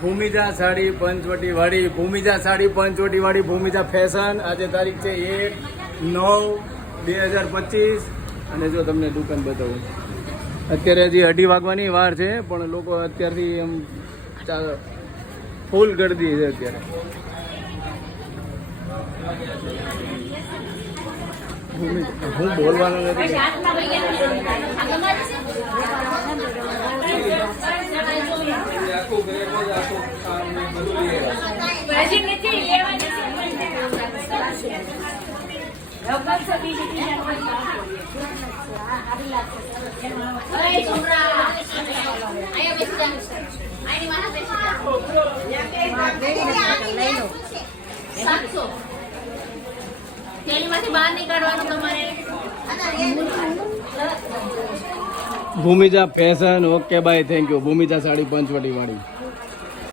ભૂમિજા સાડી પંચવટી વાળી, ભૂમિજા સાડી પંચવટી વાળી, ભૂમિજા ફેશન. આજે તારીખ છે 1/9/2025 અને જો તમને દુકાન બતાવું, અત્યારે હજી 2:30 વાગવાની વાર છે પણ લોકો અત્યારથી એમ ફૂલ ગળદી છે અત્યારે. હું બોલવાનું નથી. Bhoomija fashion. Okay bye, thank you. Bhoomija sari Panchvati વાળી.